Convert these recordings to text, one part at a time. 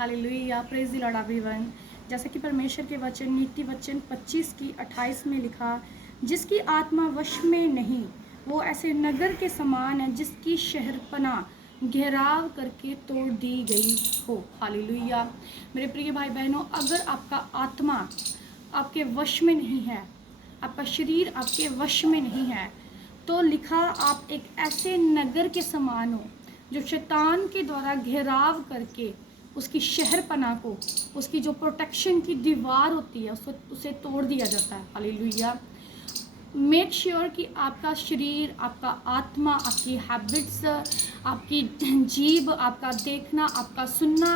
Hallelujah, praise the Lord everyone. जैसा कि परमेश्वर के वचन नीति वचन 25 की 28 में लिखा, जिसकी आत्मा वश में नहीं वो ऐसे नगर के समान है जिसकी शहरपना घेराव करके तोड़ दी गई हो। हालेलुया। मेरे प्रिय भाई बहनों, अगर आपका आत्मा आपके वश में नहीं है, आपका शरीर आपके वश में नहीं है, तो लिखा आप एक ऐसे नगर के समान हो जो शैतान के द्वारा घेराव करके उसकी शहरपना को, उसकी जो प्रोटेक्शन की दीवार होती है उसे तोड़ दिया जाता है। हालेलुया। मेक श्योर कि आपका शरीर, आपका आत्मा, आपकी हैबिट्स, आपकी जीभ, आपका देखना, आपका सुनना,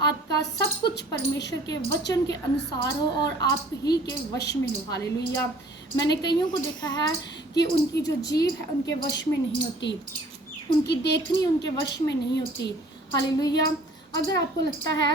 आपका सब कुछ परमेश्वर के वचन के अनुसार हो और आप ही के वश में हो। हालेलुया। मैंने कईयों को देखा है कि उनकी जो जीभ है उनके वश में नहीं होती, उनकी देखनी उनके वश में नहीं होती। हालेलुया। अगर आपको लगता है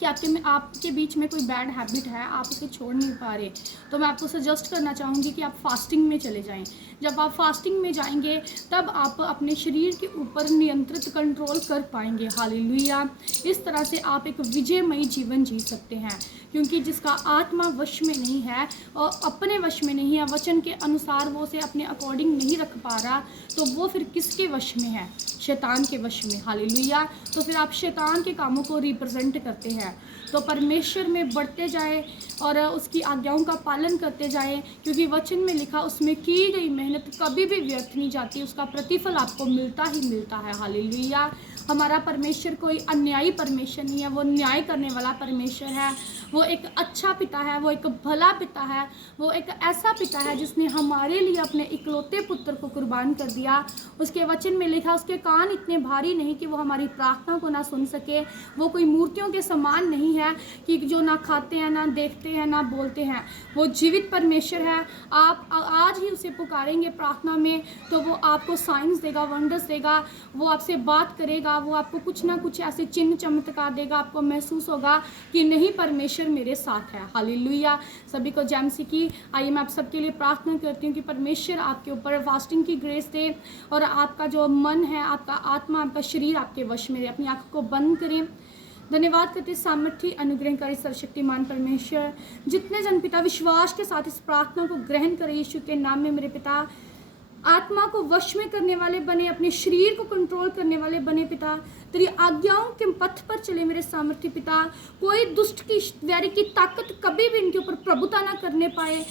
कि आपके बीच में कोई बैड हैबिट है, आप उसे छोड़ नहीं पा रहे, तो मैं आपको सजेस्ट करना चाहूँगी कि आप फास्टिंग में चले जाएं। जब आप फास्टिंग में जाएंगे तब आप अपने शरीर के ऊपर नियंत्रित कंट्रोल कर पाएंगे। हालेलुया। इस तरह से आप एक विजयमयी जीवन जी सकते हैं, क्योंकि जिसका आत्मा वश में नहीं है और अपने वश में नहीं है, वचन के अनुसार वो उसे अपने अकॉर्डिंग नहीं रख पा रहा, तो वो फिर किसके वश में है? शैतान के वश में। हालेलुया। तो फिर आप शैतान के कामों को रिप्रेजेंट करते हैं। तो परमेश्वर में बढ़ते जाए और उसकी आज्ञाओं का पालन करते जाए, क्योंकि वचन में लिखा उसमें की गई मेहनत कभी भी व्यर्थ नहीं जाती, उसका प्रतिफल आपको मिलता ही मिलता है। हालेलुया। हमारा परमेश्वर कोई अन्यायी परमेश्वर नहीं है, वो न्याय करने वाला परमेश्वर है। वो एक अच्छा पिता है, वो एक भला पिता है, वो एक ऐसा पिता है जिसने हमारे लिए अपने इकलौते पुत्र को कुर्बान कर दिया। उसके वचन में लिखा उसके कान इतने भारी नहीं कि वो हमारी प्रार्थना को ना सुन सके। वो कोई मूर्तियों के समान नहीं है कि जो ना खाते हैं, ना देखते हैं, ना बोलते हैं। वो जीवित परमेश्वर है। आप आज ही उसे पुकारेंगे प्रार्थना में तो वो आपको साइंस देगा, वंडर्स देगा, वो आपसे बात करेगा, वो आपको कुछ ना कुछ ऐसे चिन्ह चमत्कार देगा। आपको महसूस होगा कि नहीं, परमेश्वर मेरे साथ है। हालेलुया। सभी को जैमसी की आइए मैं आप सबके लिए प्रार्थना करती हूँ कि परमेश्वर आपके ऊपर फास्टिंग की ग्रेस दे और आपका जो मन है, आपका आत्मा, आपका शरीर आपके वश में रहे। अपनी आंखों को बंद करें। धन्यवाद करते सामर्थ्य अनुग्रहकारी सर्वशक्तिमान परमेश्वर, जितने जन पिता विश्वास के साथ इस प्रार्थना को ग्रहण करें यीशु के नाम में। मेरे पिता, आत्मा को वश में करने वाले बने, अपने शरीर को कंट्रोल करने वाले बने पिता। तेरी आज्ञाओं के पथ पर चले मेरे सामर्थ्य पिता। कोई दुष्ट की वैरी की ताकत कभी भी इनके ऊपर प्रभुता ना करने पाए।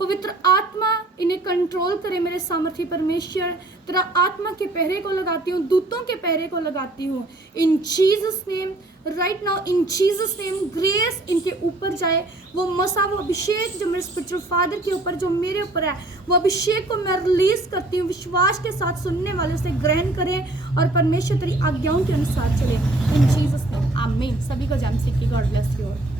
पवित्र आत्मा इन्हें कंट्रोल करे मेरे सामर्थ्य परमेश्वर। तेरा आत्मा के पहरे को लगाती हूँ, दूतों के पहरे को लगाती हूँ। इन जीसस नेम, राइट नाउ, इन जीसस नेम, ग्रेस इनके ऊपर जाए। वो मसा, वो अभिषेक जो मेरे स्पिरिचुअल फादर के ऊपर, जो मेरे ऊपर है, वो अभिषेक को मैं रिलीज करती हूँ। विश्वास के साथ सुनने वाले उसे ग्रहण करें और परमेश्वर तेरी आज्ञाओं के अनुसार चले। इन जीसस नेम, आमीन। सभी को जैमसी की गॉड ब्लेस यू।